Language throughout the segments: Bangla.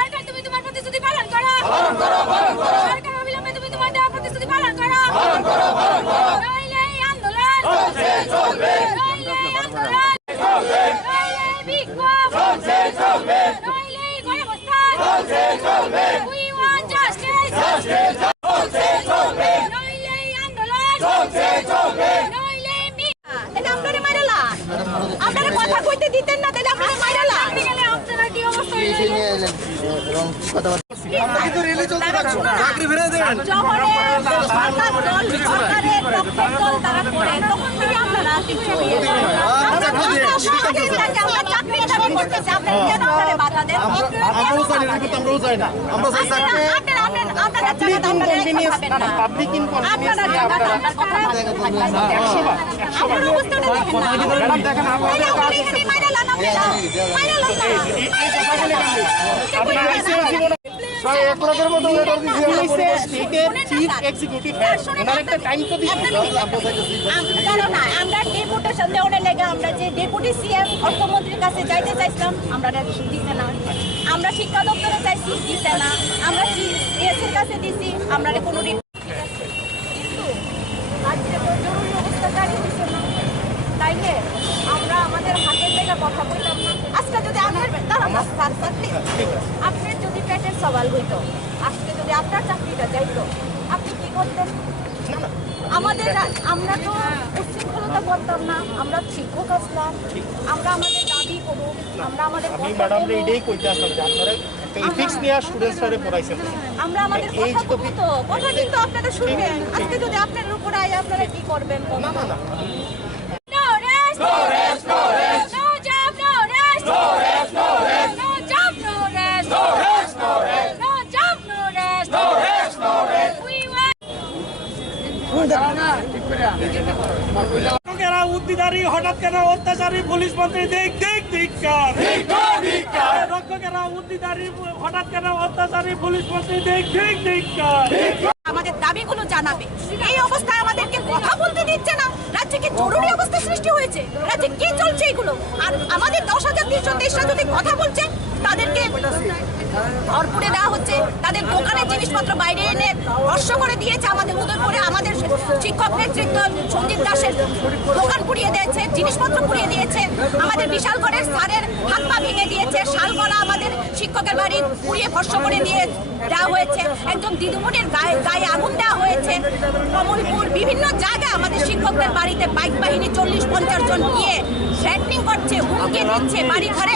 সরকার তুমি তোমার প্রতিশ্রুতি পালন করো। সরকার অবিলম্বে তুমি তোমার দেওয়া প্রতিশ্রুতি পালন করো। নইলে এই আন্দোলন চলবে, নইলে এই আন্দোলন চলবে, নইলে এই বিক্ষোভ চলবে, নইলে এই গণঅবস্থান চলবে। We want justice, নইলে এই আন্দোলন চলবে, নইলে তাহলে আপনারা মাইরালা, আপনারা কথা কইতে দিতেন না, তাহলে আপনারা মাইরালা। আপনারা কি অবস্থা আমরা ডেপুটেশন দেওয়ার লেগে আমরা যে ডেপুটি সিএম অর্থমন্ত্রীর কাছে যাইতে চাইছিলাম, আমরা দিতে না। আমরা শিক্ষা দপ্তরে চাইছি, দিতে না। আমরা সিএসের কাছে দিছি, আমরা কোনো কিন্তু আজকে জরুরি অবস্থা জারি হয়েছে না, তাইলে আমরা আমাদের হাতের লেগে কথা বললাম না। আজকে যদি আপনার যদি পেটের সওয়াল হইতো, আজকে যদি আপনার চাকরিটা যাইতো, আপনি কি করতেন? আমাদের আমরা তো উচ্ছৃঙ্খলতা করতাম না, আমরা শিক্ষক আসলাম, আমরা আমাদের দাবি করুক, আমরা আমাদের আমরা আমাদের কথা বলবো, তো কথা কিন্তু আপনারা শুনবেন। আজকে যদি আপনাদের উপরে আয়, আপনারা কি করবেন? উদ্দিদারি হঠাৎ কেন অত্যাচারী পুলিশ মন্ত্রী দেখ দেখ ধিক্কার, রক্ষকেরা উদ্দিদারি হঠাৎ কেন অত্যাচারী পুলিশ মন্ত্রী দেখ দেখ ধিক্কার। আমাদের দাবিগুলো জানাবে। এই অবস্থায় আমাদেরকে কথা বলতে দিচ্ছে না। রাজ্যে কি জরুরি অবস্থা সৃষ্টি হয়েছে? রাজ্যে কি চলছে এগুলো? আর আমাদের 10,323 যদি কথা বলছে, তাদেরকে ভরপুরে দেওয়া হচ্ছে, তাদের দোকানের জিনিসপত্র বাইরে এনে হর্ষ করে দিয়েছে। আমাদের উদয়পুরে আমাদের শিক্ষক নেতৃত্ব সঞ্জিত দাসের দোকান পুড়িয়ে দিয়েছে, জিনিসপত্র পুড়িয়ে দিয়েছে। আমাদের বিশালগড়ের স্যারের হাত পা ভেঙে দিয়েছে। শালগড়া আমাদের শিক্ষকের বাড়ি পুড়িয়ে ভর্ষ করে দিয়ে দেওয়া হয়েছে। একজন দিদিমণির গায়ে আগুন দেওয়া হয়েছে। কমলপুর বিভিন্ন জায়গায় আমাদের শিক্ষকদের বাড়িতে বাইক বাহিনী 40-50 জন গিয়ে থ্রেটনিং করছে, হুমকি দিচ্ছে, বাড়ি ঘরে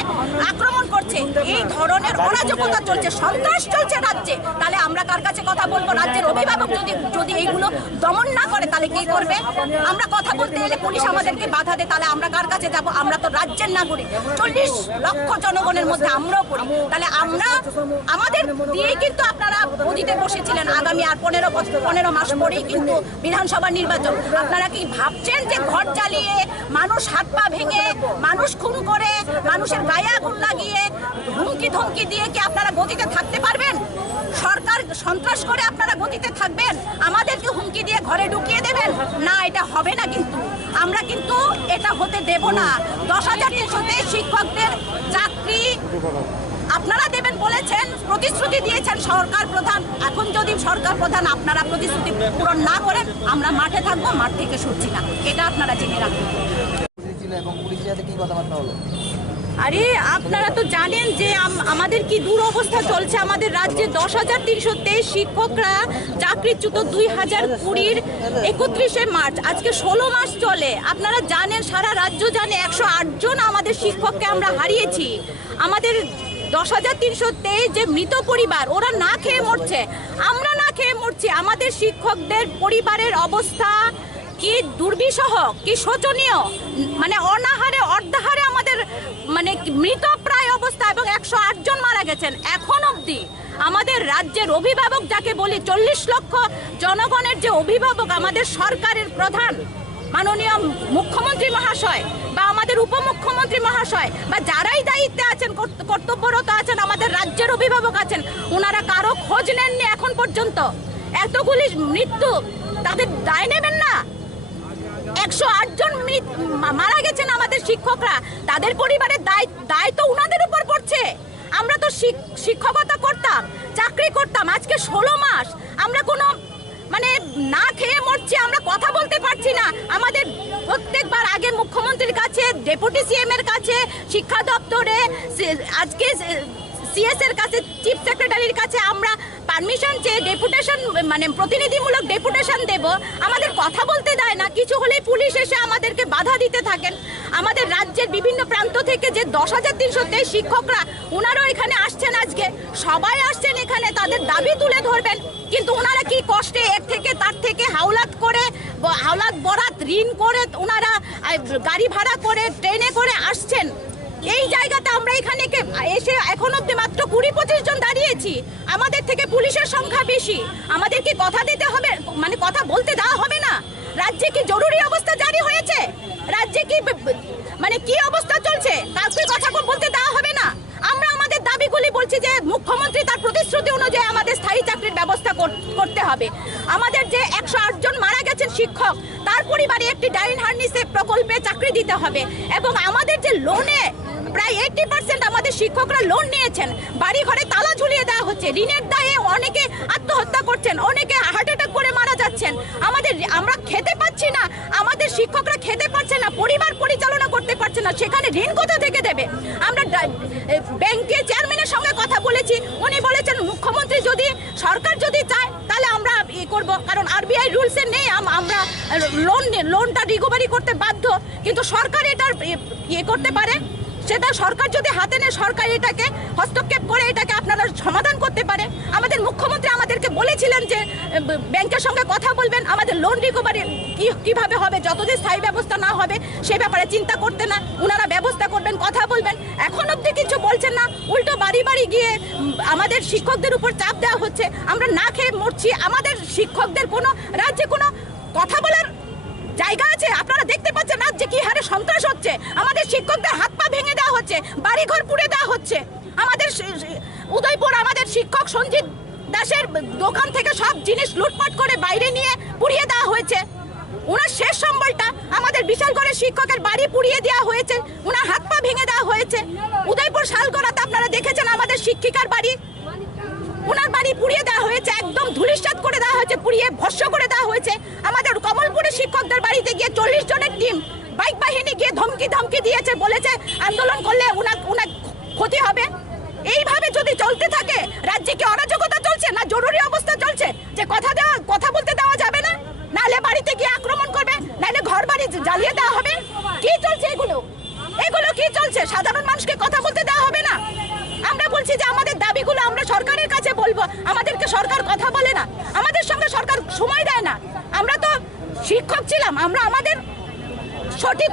আক্রমণ করছে। এই ধরনের অরাজকতা চলছে, সন্ত্রাস চলছে রাজ্যে। তাহলে আমরা কার কাছে কথা বলবো? রাজ্যের অভিভাবক যদি এইগুলো দমন না করে, তাহলে কি করবে? আমরা কথা বলতে এলে পুলিশ আমাদেরকে বাধা দেয়, তাহলে আমরা কার কাছে যাব? আমরা তো রাজ্যের নাগরিক, 40 লক্ষ জনগণের মধ্যে আমরাও পড়ি। তাহলে আমরা আমাদের দিয়েই কিন্তু আপনারা অতীতে বসেছিলেন। আগামী আর 15 মাস পরেই কিন্তু বিধানসভা নির্বাচন। আপনারা কি ভাবছেন যে ঘর জ্বালিয়ে, মানুষ হাত পা ভেঙে, মানুষ খুন করে, মানুষের গায়ে আগুন লাগিয়ে, হুমকি ধমকি দিয়ে কি আপনারা গতিতে থাকতে পারবেন? সরকার সন্ত্রাস করে আপনারা গতিতে থাকবেন? আমাদেরকে হুমকি দিয়ে ঘরে ঢুকিয়ে দেবেন? না, এটা হবে না। কিন্তু আমরা কিন্তু এটা হতে দেব না। 10,323 শিক্ষকদের চাকরি আপনারা দেবেন বলেছেন, প্রতিশ্রুতি দিয়েছেন সরকার প্রধান। এখন যদি সরকার প্রধান আপনারা প্রতিশ্রুতি পূরণ না করেন, আমরা মাঠে থাকবো, মাঠ থেকে সরছি না। এটা আপনারা জেনে রাখুন। আরে আপনারা তো জানেন যে আমাদের কি দুরবস্থা চলছে আমাদের রাজ্যে। 10,323 শিক্ষকরা চাকরিচ্যুত 2020-র 31শে মার্চ, আজকে 16 মাস চলে। আপনারা জানেন, সারা রাজ্য জানে, 108 জন আমাদের শিক্ষককে আমরা হারিয়েছি। আমাদের 10,323 যে মৃত পরিবার, ওরা না খেয়ে মরছে, আমরা না খেয়ে মরছি। আমাদের শিক্ষকদের পরিবারের অবস্থা কি দুর্বিষহ, কি শোচনীয়, মানে অনাহারে অর্ধাহারে আমাদের মানে মৃত প্রায় অবস্থা, এবং 108 জন মারা গেছেন এখন অবধি। আমাদের রাজ্যের অভিভাবক যাকে বলি, 40 লক্ষ জনগণের যে অভিভাবক, আমাদের সরকারের প্রধান মাননীয় মুখ্যমন্ত্রী মহাশয় বা আমাদের উপমুখ্যমন্ত্রী মহাশয় বা যারাই দায়িত্বে আছেন, কর্তব্যরত আছেন আমাদের রাজ্য অভিভাবক আছেন, ওনারা কারো খোঁজ নেননি এখন পর্যন্ত। এতগুলি মৃত্যু, তাদের দায় নেবেন না? 108 জন মারা গেছেন আমাদের শিক্ষকরা, তাদের পরিবারের দায় তো উনাদের উপর পড়ছে। আমরা তো শিক্ষকতা করতাম, চাকরি করতাম, আজকে 16 মাস আমরা কোনো মানে না খেয়ে মরছি, আমরা কথা বলতে পারছি না। আমাদের প্রত্যেকবার আগে মুখ্যমন্ত্রীর কাছে, ডেপুটি সিএম এর কাছে, শিক্ষা দপ্তরে, আজকে সিএস এর কাছে, চিফ সেক্রেটারির কাছে আমরা পারমিশন চেয়ে ডেপুটেশন মানে প্রতিনিধিমূলক ডেপুটেশন দেব, আমাদের কথা বলতে দেয় না। কিছু হলেই পুলিশ এসে আমাদেরকে বাধা দিতে থাকেন। আমাদের রাজ্যের বিভিন্ন প্রান্ত থেকে যে 10,323 শিক্ষকরা ওনারাও এখানে আসছেন, আজকে সবাই আসছেন এখানে তাদের দাবি তুলে ধরবেন, কিন্তু ওনারা কি কষ্টে এর থেকে তার থেকে হাওলাত বরাত ঋণ করে ওনারা গাড়ি ভাড়া করে ট্রেনে করে আসছেন। এই জায়গাতে আমরা এখানে এসে এখন অব্দি মাত্র 20-25 জন দাঁড়িয়েছি। আমাদের থেকে পুলিশের সংখ্যা বেশি। আমাদের কি কথা দিতে হবে, মানে কথা বলতে দেওয়া হবে না? রাজ্যে কি জরুরি অবস্থা জারি হয়েছে? রাজ্যে কি মানে কি অবস্থা চলছে? কাউকে কথা বলতে দেওয়া হবে না? আমরা আমাদের দাবিগুলি বলছি যে মুখ্যমন্ত্রী তার প্রতিশ্রুতি অনুযায়ী আমাদের স্থায়ী চাকরির ব্যবস্থা করতে হবে। আমাদের যে 108 জন মারা গেছেন শিক্ষক, তার পরিবারে একটি ডাইন হার্নিসে প্রকল্পে চাকরি দিতে হবে। এবং আমাদের যে লোনে প্রায় 80% আমাদের শিক্ষকরা লোন নিয়েছেন, বাড়ি ঘরে তালা ঝুলিয়ে দেওয়া হচ্ছে, ঋণের দায়ে অনেকে আত্মহত্যা করছেন, অনেকে হার্ট অ্যাটাক করে মারা যাচ্ছেন। আমরা খেতে পাচ্ছি না, আমাদের শিক্ষকরা খেতে পারছে না, পরিবার পরিচালনা করতে পারছে না, সেখানে ঋণ কোথা থেকে দেবে? আমরা ব্যাংকের চেয়ারম্যানের সঙ্গে কথা বলেছি, উনি বলেছেন মুখ্যমন্ত্রী সরকার যদি চায় তাহলে আমরা করব, কারণ আরবিআই রুলসে নেই আমরা লোনটা রিকভারি করতে বাধ্য, কিন্তু সরকার এটার করতে পারে। সেটা সরকার যদি হাতে নেয়, সরকার এটাকে হস্তক্ষেপ করে এটাকে আপনারা সমাধান করতে পারে। আমাদের মুখ্যমন্ত্রী আমাদেরকে বলেছিলেন যে ব্যাংকের সঙ্গে কথা বলবেন, আমাদের লোন রিকভারি কিভাবে হবে, যতদিন স্থায়ী ব্যবস্থা না হবে সে ব্যাপারে চিন্তা করতে না, ওনারা ব্যবস্থা করবেন, কথা বলবেন। এখন অবধি কিছু বলছেন না, উল্টো বাড়ি বাড়ি গিয়ে আমাদের শিক্ষকদের উপর চাপ দেওয়া হচ্ছে। আমরা না খেয়ে মরছি, আমাদের শিক্ষকদের কোনো রাজ্যে কোনো কথা বলার জায়গা আছে? আপনারা দেখতে পাচ্ছেন রাজ্যে কি হারে সন্ত্রাস হচ্ছে, আমাদের শিক্ষকদের হাত পা ভেঙে দেওয়া হচ্ছে, বাড়িঘর পুড়ে দেওয়া হচ্ছে। আমাদের উদয়পুর আমাদের শিক্ষক সঞ্জিত দাসের দোকান থেকে সব জিনিস লুটপাট করে বাইরে নিয়ে পুড়িয়ে দেওয়া হয়েছে। ওনার শেষ সম্বলটা আমাদের বিশালগড়ের শিক্ষকের বাড়ি পুড়িয়ে দেওয়া হয়েছে, ওনার হাত পা ভেঙে দেওয়া হয়েছে। উদয়পুর শালগড়াতে আপনারা দেখেছেন আমাদের শিক্ষিকার বাড়ি, ওনার বাড়ি পুড়িয়ে দেওয়া হয়েছে, একদম ধুলিসাৎ করে দেওয়া হয়েছে, পুড়িয়ে ভস্ম করে দেওয়া হয়েছে। আমাদের কমলপুরের শিক্ষকদের বাড়িতে গিয়ে 40 জনের টিম বাইক বাহিনী গিয়ে ধমকি দিয়েছে, বলেছে আন্দোলন করলে ওনার ক্ষতি হবে। এইভাবে যদি চলতে থাকে, রাজ্যে কি অরাজকতা চলছে না জরুরি অবস্থা চলছে যে কথা বলতে দেওয়া যাবে না, নাহলে বাড়িতে গিয়ে আক্রমণ করবে, নাহলে ঘর বাড়ি জ্বালিয়ে দেওয়া হবে? কি চলছে এগুলো কি চলছে? সাধারণ মানুষকে কথা বলতে দেওয়া হবে না? আমরা বলছি যে আমাদের দাবিগুলো আমরা সরকারের কাছে বলবো, আমাদেরকে সরকার কথা বলে না, আমাদের সঙ্গে সরকার সময় দেয় না। আমরা তো শিক্ষক ছিলাম, আমরা আমাদের সঠিক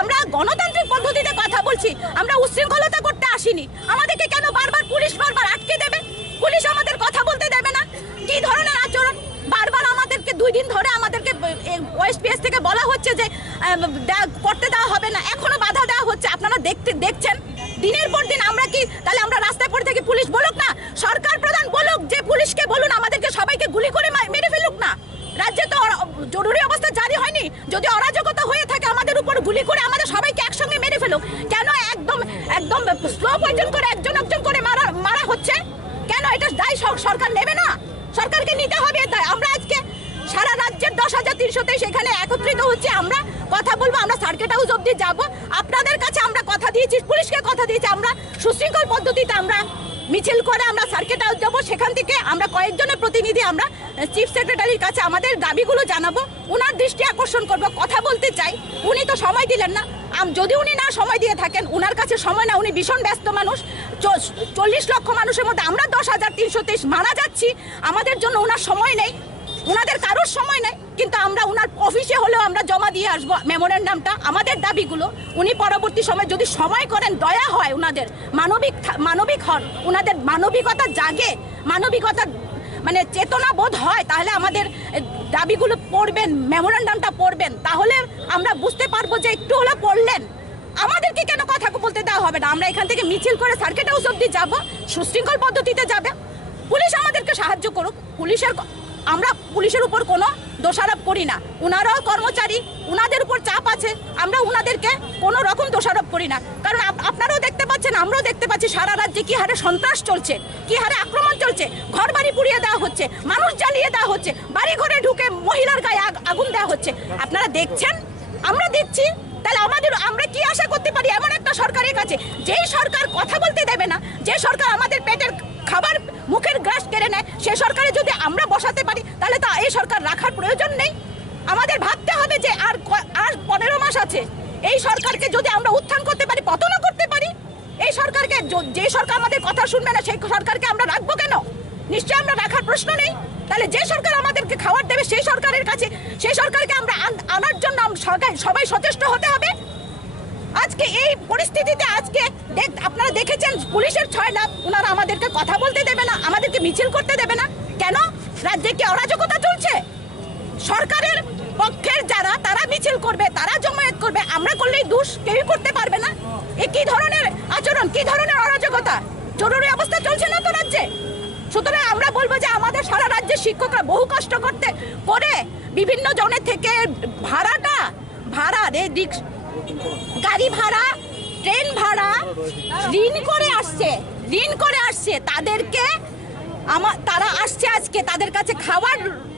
আমরা গণতান্ত্রিক পদ্ধতিতে কথা বলছি, আমরা উশৃঙ্খলতা করতে আসিনি। আমাদেরকে কেন পুলিশ বারবার আটকে দেবে? পুলিশ আমাদের কথা বলতে দেবে না? কি ধরনের আচরণ? বারবার আমাদেরকে 2 দিন ধরে আমাদেরকে ওএসপিএস থেকে বলা হচ্ছে যে করতে দেওয়া হবে না, এখনো বাধা দেওয়া হচ্ছে। আপনারা দেখছেন দিনের পর দিন। আমরা কি তাহলে আমরা রাস্তায় পড়ে থাকি? পুলিশ বলুক না, সরকার প্রধান বলুক, যে পুলিশকে বলুন আমাদেরকে সবাইকে গুলি করে মেরে ফেলুক না। রাজ্যে তো জরুরি অবস্থা জারি হয়নি, যদি অরাজকতা হয়ে থাকে আমাদের উপর গুলি করে আমাদের সবাইকে একসঙ্গে মেরে ফেলুক। কেন একদম স্লো পয়জন করে একজন করে মারা হচ্ছে? কেন এটা দায় সরকার নেবে না? সরকারকে নিতে হবে। তাই আমরা আজকে সারা রাজ্যের 10,323 এখানে একত্রিত হচ্ছে, আমরা কথা বলবো, আমরা সার্কিট হাউস অব্দি যাব। আপনাদের কাছে আমরা কথা দিয়েছি, পুলিশকে কথা দিয়েছি, আমরা সুশৃঙ্খল পদ্ধতিতে আমরা মিছিল করে আমরা সার্কিট হাউস যাবো। সেখান থেকে আমরা কয়েকজনের প্রতিনিধি আমরা চিফ সেক্রেটারির কাছে আমাদের দাবিগুলো জানাবো, ওনার দৃষ্টি আকর্ষণ করবো, কথা বলতে চাই। উনি তো সময় দিলেন না। যদি উনি না সময় দিয়ে থাকেন, উনার কাছে সময় না, উনি ভীষণ ব্যস্ত মানুষ। 40 লক্ষ মানুষের মধ্যে আমরা 10,323 মারা যাচ্ছি, আমাদের জন্য ওনার সময় নেই, ওনাদের কারোর সময় নেই। কিন্তু আমরা ওনার অফিসে হলেও আমরা জমা দিয়ে আসবো মেমোরেন্ডামটা, আমাদের দাবিগুলো। উনি পরবর্তী সময় যদি সময় করেন, দয়া হয়, ওনাদের মানবিক হন, ওনাদের মানবিকতা জাগে, মানবিকতা মানে চেতনা বোধ হয়, তাহলে আমাদের দাবিগুলো পড়বেন, মেমোরেন্ডামটা পড়বেন, তাহলে আমরা বুঝতে পারবো যে একটু হলে পড়লেন। আমাদেরকে কেন কথা বলতে দেওয়া হবে না? আমরা এখান থেকে মিছিল করে সার্কিট হাউস অব্দি যাব, সুশৃঙ্খল পদ্ধতিতে যাবে। পুলিশ আমাদেরকে সাহায্য করুক। আমরা পুলিশের উপর কোনো দোষারোপ করি না, উনারাও কর্মচারী, উনাদের উপর চাপ আছে, আমরা উনাদেরকে কোনো রকম দোষারোপ করি না। কারণ আপনারাও দেখতে পাচ্ছেন, আমরাও দেখতে পাচ্ছি সারা রাজ্যে কি হারে সন্ত্রাস চলছে, কি হারে আক্রমণ চলছে, ঘর বাড়ি পুড়িয়ে দেওয়া হচ্ছে, মানুষ জ্বালিয়ে দেওয়া হচ্ছে, বাড়ি ঘরে ঢুকে মহিলার গায়ে আগুন দেওয়া হচ্ছে। আপনারা দেখছেন, আমরা দেখছি, তাহলে আমরা কি আশা করতে পারি এমন একটা সরকারের কাছে, যেই সরকার কথা বলতে দেবে না, যে সরকার আমাদের পেটের খাবার মুখের গ্রাস কেড়ে নেয়, সে সরকারে যদি আমরা বসাতে পারি তাহলে তা এই সরকার রাখার প্রয়োজন নেই। আমাদের ভাবতে হবে যে আর 15 মাস আছে, এই সরকারকে যদি আমরা উত্থান করতে পারি, পতনও করতে পারি, এই সরকারকে যে সরকার আমাদের কথা শুনবে না সেই সরকারকে আমরা রাখবো কেন? নিশ্চয়ই আমরা রাখার প্রশ্ন নেই। তাহলে যে সরকার আমাদেরকে খাবার দেবে সেই সরকারের কাছে, সেই সরকারকে আমরা আনার জন্য সবাই সচেষ্ট হতে হবে। আজকে এই পরিস্থিতিতে আপনারা দেখেছেন পুলিশের 6 লাখ, ওনারা আমাদেরকে কথা বলতে দেবে না, আমাদেরকে মিছিল করতে দেবে না। কেন? রাজ্যে কি অরাজকতা চলছে? সরকারের পক্ষের যারা, তারা মিছিল করবে, তারা জমায়েত করবে, আমরা করলেই দোষ, কেউই করতে পারবে না। এ কি ধরনের আচরণ, কি ধরনের অরাজকতা? জরুরি অবস্থা চলছে না তো রাজ্যে। সুতরাং আমরা বলবো যে আমাদের সারা রাজ্যের শিক্ষকরা বহু কষ্ট করে বিভিন্ন জনের থেকে ভাড়া গাড়ি ভাড়া, ট্রেন ভাড়া ঋণ করে আসছে তাদেরকে। তারা আসছে, আজকে তাদের কাছে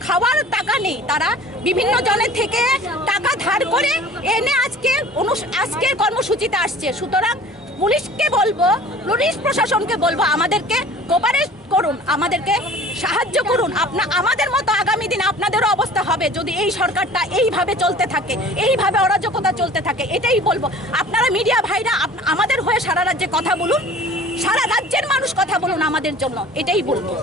খাওয়ার টাকা নেই, তারা বিভিন্ন জনের থেকে টাকা ধার করে এনে আজকের কর্মসূচিতে আসছে। সুতরাং পুলিশকে বলবো, পুলিশ প্রশাসনকে বলবো, আমাদেরকে কোঅপারেট করুন, আমাদেরকে সাহায্য করুন। আমাদের মতো আগামী দিনে আপনাদেরও অবস্থা হবে যদি এই সরকারটা এইভাবে চলতে থাকে, এইভাবে অরাজকতা চলতে থাকে। এটাই বলবো। আপনারা মিডিয়া ভাইরা আমাদের হয়ে সারা রাজ্যে কথা বলুন, সারা রাজ্যের মানুষ কথা বলুন আমাদের জন্য, এটাই বলবো।